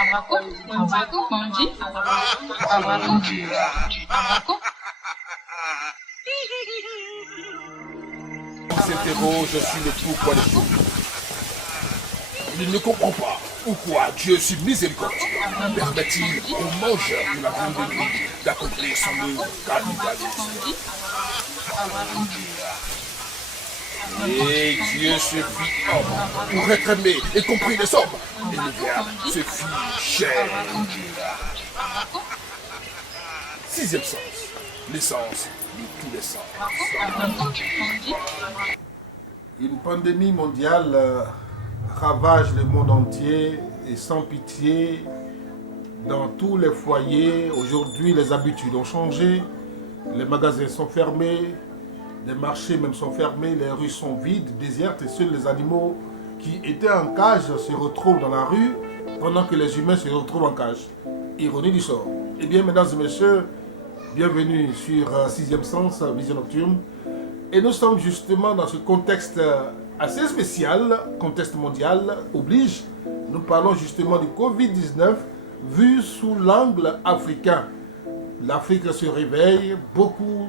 On s'interroge sur le pourquoi des choses. Il ne comprend pas pourquoi Dieu, sur miséricorde, permet-il aux mangeurs de la viande de vie d'accomplir son œuvre cannibalisme. Et Dieu se fit homme pour être aimé et compris des hommes. Et le Verbe se fit chair. Sixième sens, l'essence de tous les sens. Une pandémie mondiale ravage le monde entier et sans pitié dans tous les foyers. Aujourd'hui, les habitudes ont changé, les magasins sont fermés, les marchés même sont fermés, les rues sont vides, désertes et seuls les animaux qui étaient en cage se retrouvent dans la rue pendant que les humains se retrouvent en cage. Ironie du sort. Eh bien, mesdames et messieurs, bienvenue sur Sixième Sens, Vision Nocturne. Et nous sommes justement dans ce contexte assez spécial, contexte mondial oblige. Nous parlons justement du Covid-19 vu sous l'angle africain. L'Afrique se réveille, beaucoup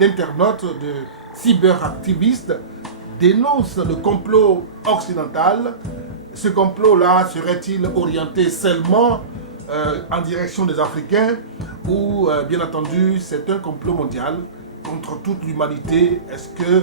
d'internautes, de cyberactivistes dénoncent le complot occidental. Ce complot-là serait-il orienté seulement en direction des Africains ou bien entendu c'est un complot mondial contre toute l'humanité? Est-ce que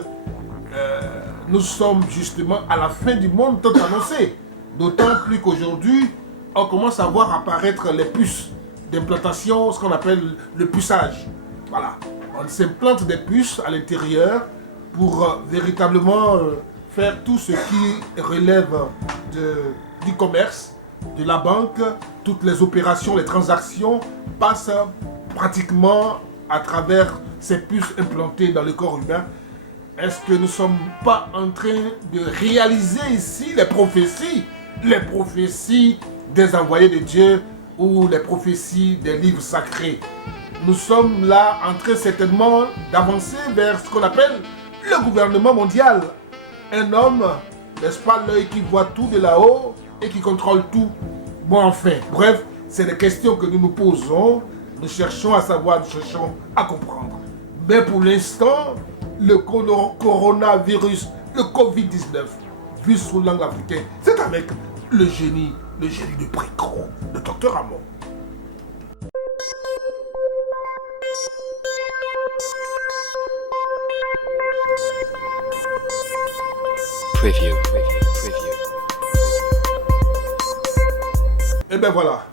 nous sommes justement à la fin du monde tant annoncé? D'autant plus qu'aujourd'hui, on commence à voir apparaître les puces d'implantation, ce qu'on appelle le puçage. Voilà, on s'implante des puces à l'intérieur pour véritablement faire tout ce qui relève du commerce, de la banque. Toutes les opérations, les transactions passent pratiquement à travers ces puces implantées dans le corps humain. Est-ce que nous ne sommes pas en train de réaliser ici les prophéties des envoyés de Dieu ou les prophéties des livres sacrés? Nous sommes là en train certainement d'avancer vers ce qu'on appelle le gouvernement mondial. Un homme, n'est-ce pas, l'œil qui voit tout de là-haut et qui contrôle tout. Bon, enfin, bref, c'est des questions que nous nous posons. Nous cherchons à savoir, nous cherchons à comprendre. Mais pour l'instant, le coronavirus, le Covid-19, vu sous l'angle africain, c'est avec le génie de Pricro, le docteur Amon. Preview. Et bien voilà,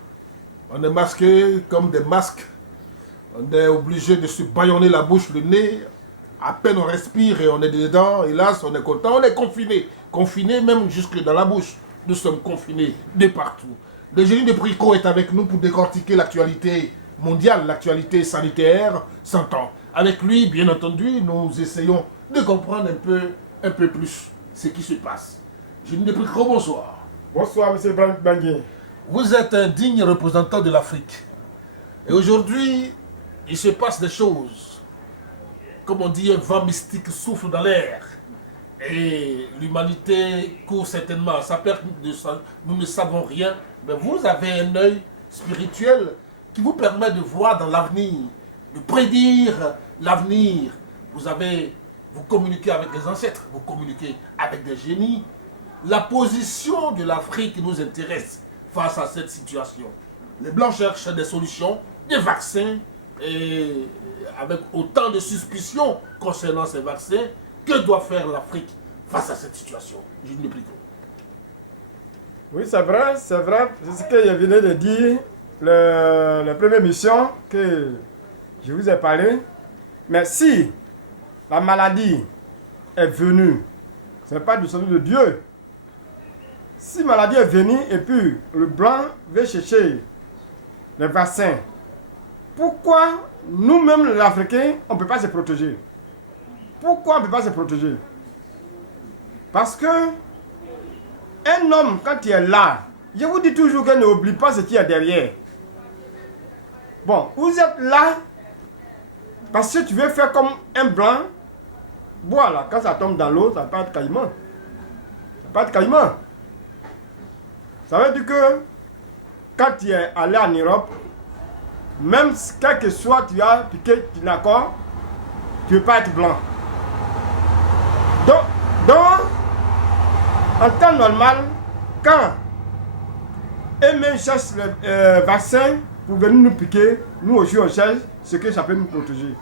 on est masqué comme des masques. On est obligé de se bâillonner la bouche, le nez. À peine on respire et on est dedans. Hélas, on est content, on est confiné. Confiné même jusque dans la bouche. Nous sommes confinés de partout. Le génie de Pricro est avec nous pour décortiquer l'actualité mondiale, l'actualité sanitaire, s'entend. Avec lui, bien entendu, nous essayons de comprendre un peu plus ce qui se passe. Génie de Pricro, bonsoir. Bonsoir, M. Brandt Bangui. Vous êtes un digne représentant de l'Afrique. Et aujourd'hui, il se passe des choses. Comme on dit, un vent mystique souffle dans l'air. Et l'humanité court certainement à sa perte. Nous ne savons rien. Mais vous avez un œil spirituel qui vous permet de voir dans l'avenir, de prédire l'avenir. Vous communiquez avec les ancêtres, vous communiquez avec des génies. La position de l'Afrique nous intéresse face à cette situation. Les Blancs cherchent des solutions, des vaccins, et avec autant de suspicions concernant ces vaccins. Que doit faire l'Afrique face à cette situation? Je ne prie. Oui, c'est vrai. C'est ce que je venais de dire. La première mission que je vous ai parlé. Mais si la maladie est venue, ce n'est pas du salut de Dieu. Si la maladie est venue et puis le blanc veut chercher les vaccins, pourquoi nous-mêmes les Africains, on ne peut pas se protéger? Pourquoi on ne peut pas se protéger? Parce que un homme, quand il est là, je vous dis toujours qu'il n'oublie pas ce qu'il y a derrière. Bon, vous êtes là parce que tu veux faire comme un blanc. Voilà, quand ça tombe dans l'eau, ça va pas être caïman. Ça va pas être caïman. Ça veut dire que quand tu es allé en Europe, même quel que soit tu as piqué du d'accord, tu ne peux pas être blanc. Donc, en temps normal, quand Aimé cherche le vaccin pour venir nous piquer, nous aussi on cherche ce que ça peut nous protéger.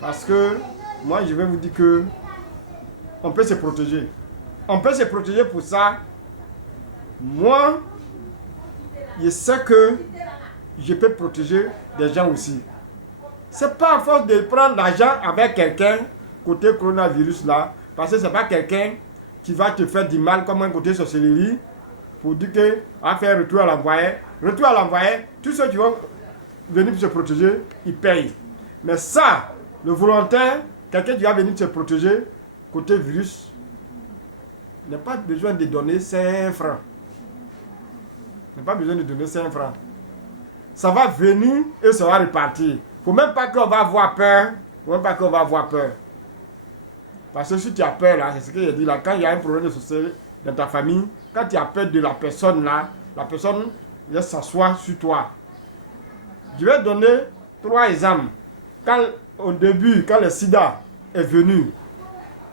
Parce que moi je vais vous dire que on peut se protéger. On peut se protéger pour ça. Moi, je sais que je peux protéger des gens aussi. C'est pas à force de prendre l'argent avec quelqu'un côté coronavirus là, parce que c'est pas quelqu'un qui va te faire du mal comme un côté sorcellerie pour dire que va faire retour à l'envoyé. Retour à l'envoyé, tous ceux qui vont venir pour se protéger, ils payent. Mais ça, le volontaire, quelqu'un qui va venir se protéger côté virus, n'a pas besoin de donner 5 francs. N'a pas besoin de donner 5 francs. Ça va venir et ça va repartir. Il ne faut même pas qu'on va avoir peur. Il ne faut même pas qu'on va avoir peur. Parce que si tu as peur, là, c'est ce que j'ai dit là, quand il y a un problème de société dans ta famille, quand tu as peur de la personne là, la personne vient s'asseoir sur toi. Je vais donner 3 exemples. Quand, au début, quand le sida est venu,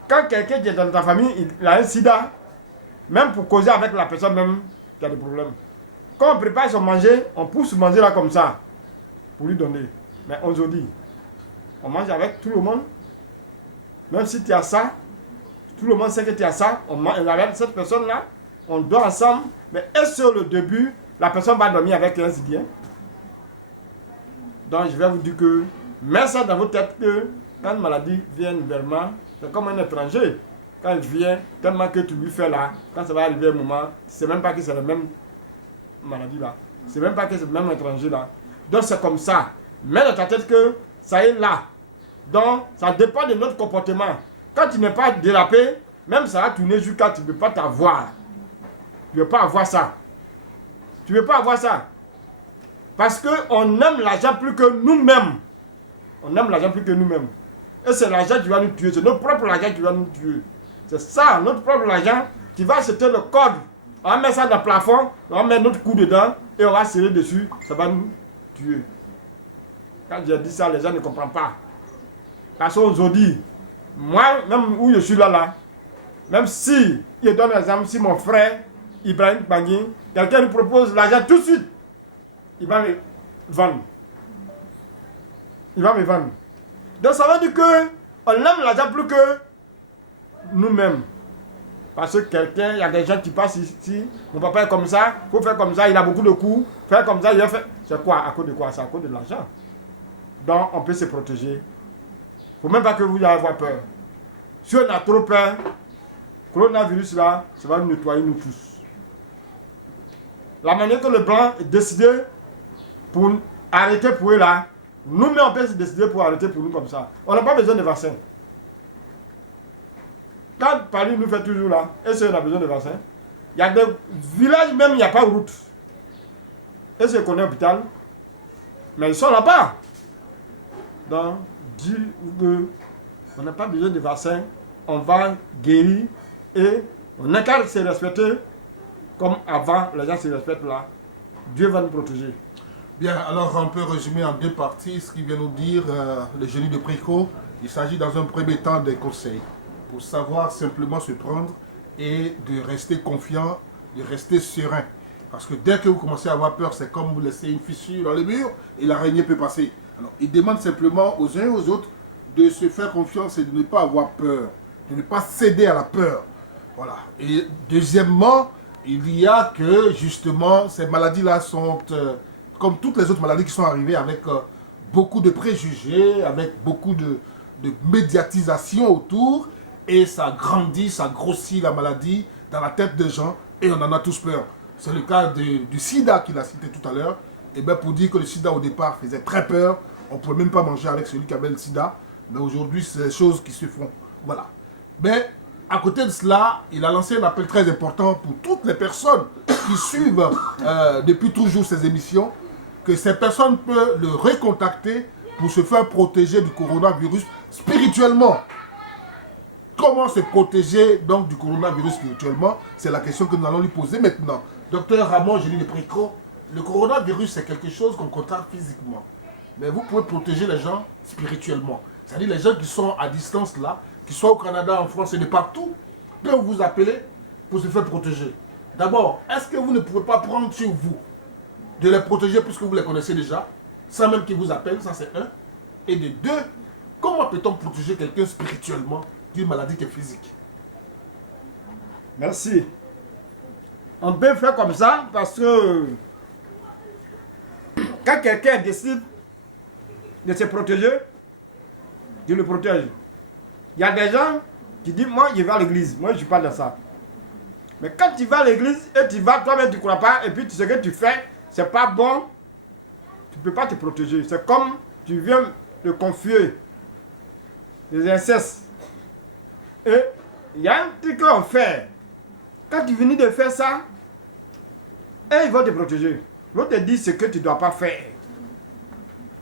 quand quelqu'un qui est dans ta famille, il a un sida, même pour causer avec la personne même, il y a des problèmes. Quand on prépare son manger, on pousse manger là comme ça, pour lui donner. Mais aujourd'hui, on mange avec tout le monde. Même si tu as ça, tout le monde sait que tu as ça, on mange avec cette personne-là, on dort ensemble. Mais est-ce que le début, la personne va dormir avec un sidien? Donc je vais vous dire que, mets ça dans votre tête que quand une maladie vient nouvellement, c'est comme un étranger. Quand il vient, tellement que tu lui fais là, quand ça va arriver un moment, tu ne sais même pas que c'est la même maladie là. Tu ne sais même pas que c'est le même étranger là. Donc c'est comme ça. Mets dans ta tête que ça est là. Donc ça dépend de notre comportement. Quand tu n'es pas dérapé, même ça va tourner jusqu'à tu ne peux pas t'avoir. Tu ne peux pas avoir ça. Tu ne peux pas avoir ça. Parce qu'on aime l'argent plus que nous-mêmes. On aime l'argent plus que nous-mêmes. Et c'est l'argent qui va nous tuer. C'est notre propre argent qui va nous tuer. C'est ça, notre propre argent qui va acheter le code. On va mettre ça dans le plafond, on va mettre notre cou dedans et on va serrer dessus. Ça va nous tuer. Quand j'ai dit ça, les gens ne comprennent pas. Parce qu'aujourd'hui, moi, même où je suis là, même si, je donne l'exemple, si mon frère, Ibrahim Bangui, quelqu'un lui propose l'argent tout de suite, il va me vendre. Il va me vendre. Donc ça veut dire qu'on aime l'argent plus que nous-mêmes. Parce que quelqu'un, il y a des gens qui passent ici, mon papa est comme ça, il faut faire comme ça, il a beaucoup de coups, faire comme ça, il a fait. C'est quoi? À cause de quoi? C'est à cause de l'argent. Donc on peut se protéger. Il ne faut même pas que vous ayez avoir peur. Si on a trop peur, le coronavirus là, ça va nous nettoyer nous tous. La manière que le blanc est décidé pour arrêter pour eux là, nous-mêmes on peut se décider pour arrêter pour nous comme ça. On n'a pas besoin de vaccin. Quand Paris nous fait toujours là, est-ce qu'on a besoin de vaccin? Il y a des villages même, il n'y a pas de route. Est-ce qu'on est hôpital? Mais ils sont là-bas. Donc, dire qu'on n'a pas besoin de vaccin, on va guérir et on n'a qu'à se respecter comme avant, les gens se respectent là. Dieu va nous protéger. Bien, alors on peut résumer en 2 parties ce qu'il vient nous dire le génie de Préco. Il s'agit dans un premier temps des conseils pour savoir simplement se prendre et de rester confiant, de rester serein. Parce que dès que vous commencez à avoir peur, c'est comme vous laissez une fissure dans le mur et l'araignée peut passer. Alors il demande simplement aux uns et aux autres de se faire confiance et de ne pas avoir peur, de ne pas céder à la peur. Voilà. Et deuxièmement, il y a que justement ces maladies-là sont comme toutes les autres maladies qui sont arrivées avec beaucoup de préjugés, avec beaucoup de médiatisation autour, et ça grandit, ça grossit la maladie dans la tête des gens, et on en a tous peur. C'est le cas du sida qu'il a cité tout à l'heure. Et bien pour dire que le sida au départ faisait très peur, on ne pouvait même pas manger avec celui qui avait le sida, mais aujourd'hui c'est des choses qui se font. Voilà. Mais à côté de cela, il a lancé un appel très important pour toutes les personnes qui suivent depuis toujours ces émissions, que ces personnes peuvent le recontacter pour se faire protéger du coronavirus spirituellement. Comment se protéger donc du coronavirus spirituellement? C'est la question que nous allons lui poser maintenant. Docteur Ramon Génie de Préco, le coronavirus, c'est quelque chose qu'on contracte physiquement. Mais vous pouvez protéger les gens spirituellement. C'est-à-dire les gens qui sont à distance là, qui sont au Canada, en France et de partout, peuvent vous appeler pour se faire protéger. D'abord, est-ce que vous ne pouvez pas prendre sur vous de les protéger puisque vous les connaissez déjà, sans même qu'ils vous appellent, ça c'est un. Et de deux, comment peut-on protéger quelqu'un spirituellement d'une maladie qui est physique? Merci. On peut faire comme ça parce que quand quelqu'un décide de se protéger, je le protège. Il y a des gens qui disent, moi je vais à l'église, moi je ne suis pas dans ça. Mais quand tu vas à l'église et tu vas toi-même, tu ne crois pas, et puis ce que tu fais, c'est pas bon, tu ne peux pas te protéger. C'est comme tu viens de confier des incestes. Et il y a un truc qu'on fait. Quand tu finis de faire ça, et ils vont te protéger. Ils vont te dire ce que tu ne dois pas faire.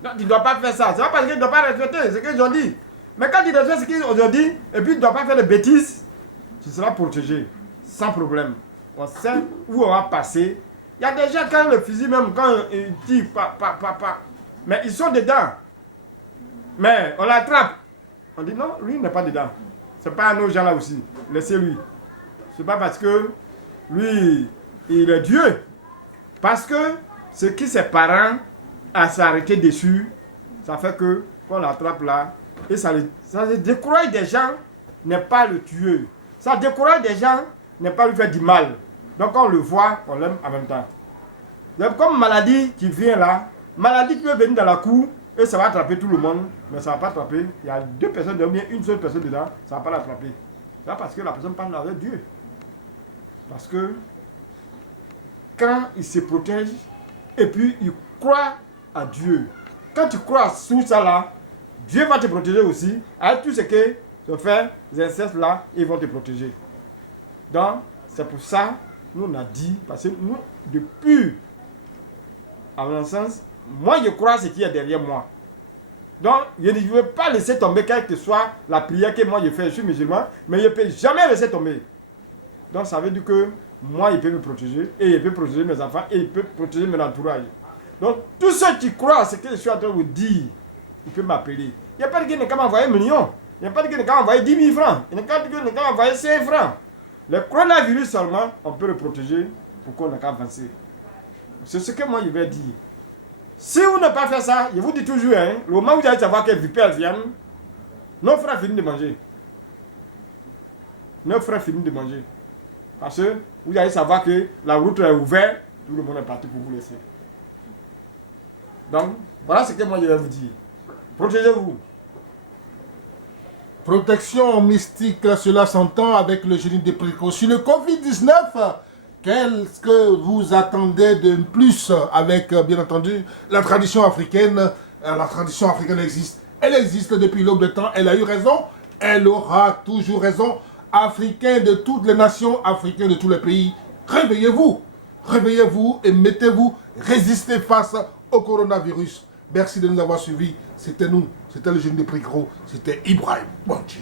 Non, tu ne dois pas faire ça. C'est pas parce qu'ils ne doivent pas respecter ce qu'ils ont dit. Mais quand tu respectes ce qu'ils ont dit, et puis tu ne dois pas faire de bêtises, tu seras protégé. Sans problème. On sait où on va passer. Il y a des gens, quand le fusil, même quand ils tirent, mais ils sont dedans. Mais on l'attrape. On dit non, lui il n'est pas dedans. C'est pas à nos gens là aussi. Laissez-lui. C'est pas parce que lui, il est Dieu. Parce que ce qui ses parents a s'arrêté dessus, ça fait que qu'on l'attrape là, et ça décourage des gens, n'est pas le tuer. Ça décourage des gens, n'est pas lui faire du mal. Donc on le voit, on l'aime en même temps. Donc comme maladie qui vient là, maladie qui peut venir dans la cour, et ça va attraper tout le monde, mais ça ne va pas attraper. Il y a deux personnes dedans, bien une seule personne dedans, ça ne va pas l'attraper. C'est parce que la personne parle avec Dieu. Parce que quand il se protège, et puis il croit à Dieu. Quand tu crois sous ça là, Dieu va te protéger aussi. Avec tout ce que tu fais, les incestes là, ils vont te protéger. Donc, c'est pour ça, nous on a dit, parce que nous, depuis, à mon sens, moi je crois ce qui est derrière moi. Donc, je ne veux pas laisser tomber quelle que soit la prière que moi je fais. Je suis musulman, mais je ne peux jamais laisser tomber. Donc, ça veut dire que moi, il peut me protéger, et il peut protéger mes enfants, et il peut protéger mon entourage. Donc, tous ceux qui croient à ce que je suis en train de vous dire, il peut m'appeler. Il n'y a pas de qui n'a envoyer 1 million. Il n'y a pas de qui n'a envoyer 10 000 francs. Il n'y a pas de qui n'a envoyer 5 francs. Le coronavirus seulement, on peut le protéger pour qu'on n'a qu'à avancer. C'est ce que moi je vais dire. Si vous ne pas fait ça, je vous dis toujours, hein, le moment où vous allez savoir que vipère viennent, nos frères finissent de manger. Nos frères finissent de manger. Parce que vous allez savoir que la route est ouverte, tout le monde est parti pour vous laisser. Donc, voilà ce que moi je vais vous dire. Protégez-vous. Protection mystique, cela s'entend avec le génie des précautions. Le Covid-19, qu'est-ce que vous attendez de plus avec, bien entendu, la tradition africaine? La tradition africaine existe. Elle existe depuis l'aube de temps. Elle a eu raison. Elle aura toujours raison. Africains de toutes les nations, Africains de tous les pays, réveillez-vous. Réveillez-vous et mettez-vous, résistez face au coronavirus. Merci de nous avoir suivis. C'était nous, c'était le génie des prix gros, c'était Ibrahim Bandji.